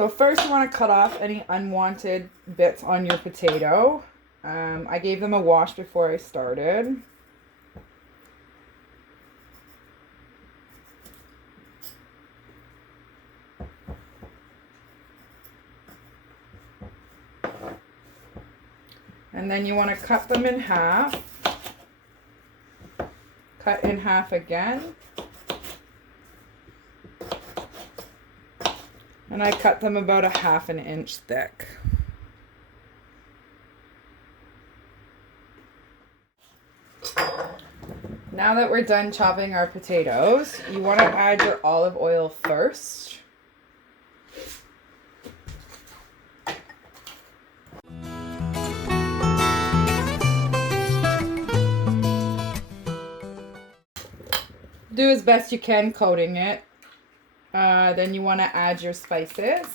So first you want to cut off any unwanted bits on your potato. I gave them a wash before I started. And then you want to cut them in half. Cut in half again. And I cut them about 1/2 inch thick. Now that we're done chopping our potatoes, you want to add your olive oil first. Do as best you can coating it. Then you want to add your spices.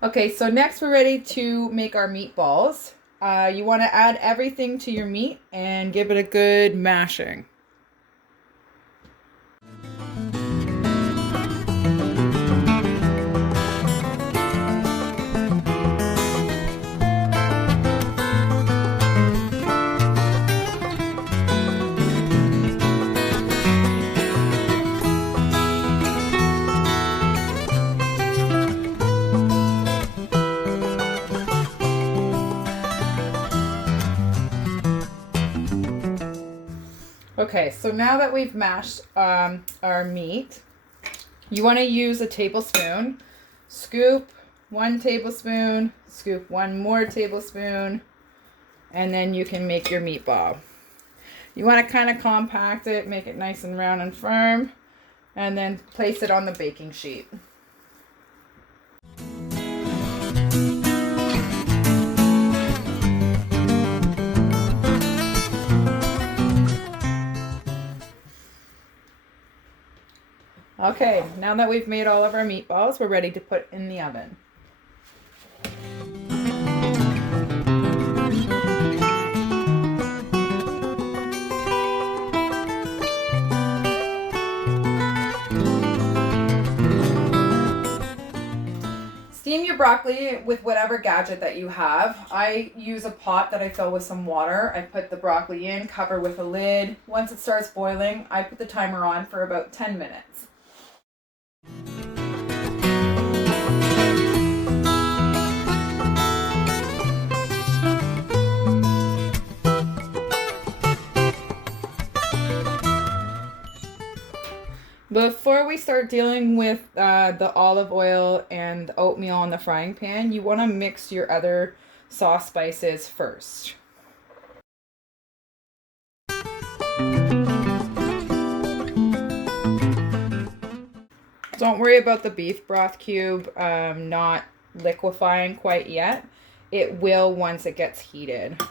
Okay, so next we're ready to make our meatballs. You want to add everything to your meat and give it a good mashing. Okay, so now that we've mashed our meat, you want to use a tablespoon, scoop 1 tablespoon, scoop 1 more tablespoon, and then you can make your meatball. You want to kind of compact it, make it nice and round and firm, and then place it on the baking sheet. Okay, now that we've made all of our meatballs, we're ready to put in the oven. Steam your broccoli with whatever gadget that you have. I use a pot that I fill with some water. I put the broccoli in, cover with a lid. Once it starts boiling, I put the timer on for about 10 minutes. Before we start dealing with the olive oil and the oatmeal on the frying pan, you want to mix your other sauce spices first. Don't worry about the beef broth cube not liquefying quite yet. It will once it gets heated.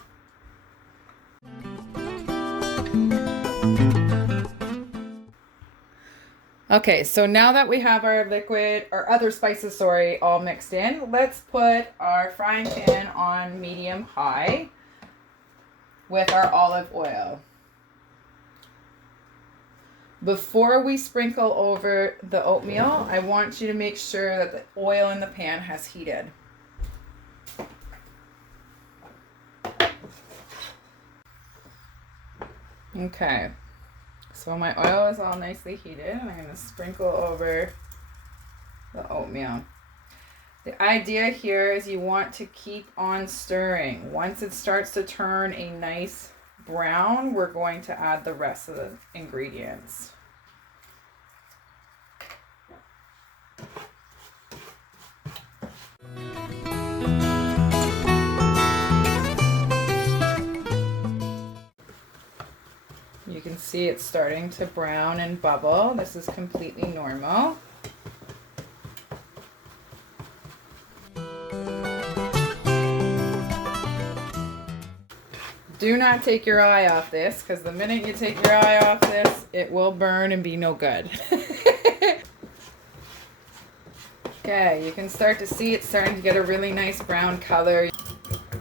Okay, so now that we have our other spices, all mixed in, let's put our frying pan on medium-high with our olive oil. Before we sprinkle over the oatmeal, I want you to make sure that the oil in the pan has heated. Okay, so my oil is all nicely heated, and I'm going to sprinkle over the oatmeal. The idea here is you want to keep on stirring. Once it starts to turn a nice brown, we're going to add the rest of the ingredients. You can see it's starting to brown and bubble. This is completely normal. Do not take your eye off this, because the minute you take your eye off this, it will burn and be no good. Okay, you can start to see it's starting to get a really nice brown color.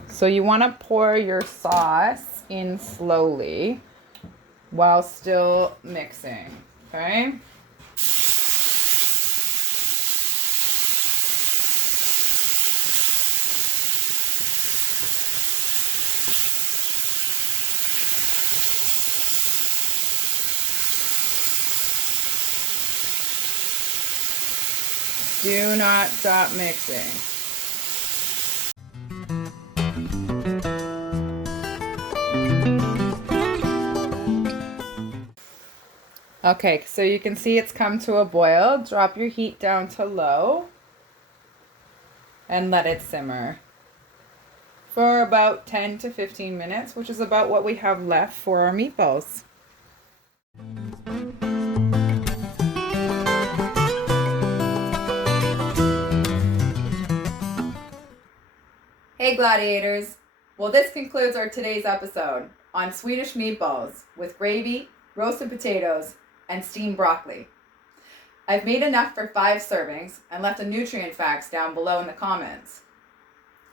So you want to pour your sauce in slowly while still mixing, okay? Do not stop mixing. Okay, so you can see it's come to a boil. Drop your heat down to low and let it simmer for about 10 to 15 minutes, which is about what we have left for our meatballs. Hey Gladiators! Well, this concludes our today's episode on Swedish meatballs with gravy, roasted potatoes, and steamed broccoli. I've made enough for 5 servings and left the nutrient facts down below in the comments.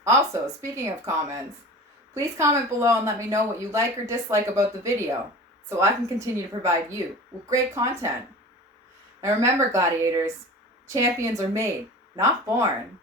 Also, speaking of comments, please comment below and let me know what you like or dislike about the video so I can continue to provide you with great content. And remember, Gladiators, champions are made, not born.